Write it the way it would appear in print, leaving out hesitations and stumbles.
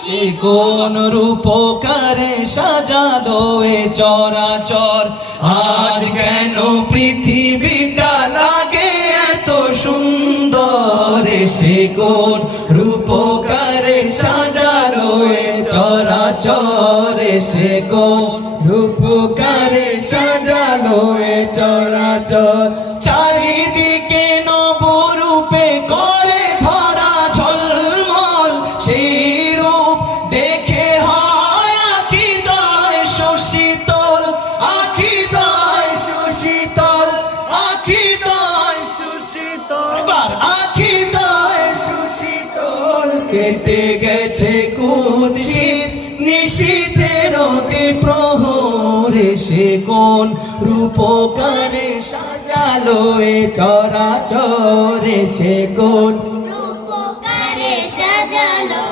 সে কোন রূপকারে সাজালো এ চরাচর। আজ কেন পৃথিবীটা লাগে এত সুন্দর, সে কোন রূপকারে সাজালো এ চরাচর, সে কোন রূপকারে সাজালো এ চরাচর। চারিদিকে নবরূপে করে ধরা ঝলমল, সেই রূপ দেখে হয় আখিদায় সুশীতল, আখিদায় সুশীতল, আখিদায় সুশীতল, এবার আখিদায় সুশীতল। কেটে গেছে কুৎসিত নিশীথের অতি প্রহরে, সে কোন রূপকারে সাজালো এ চরাচরে, সে কোন রূপকারে সাজালো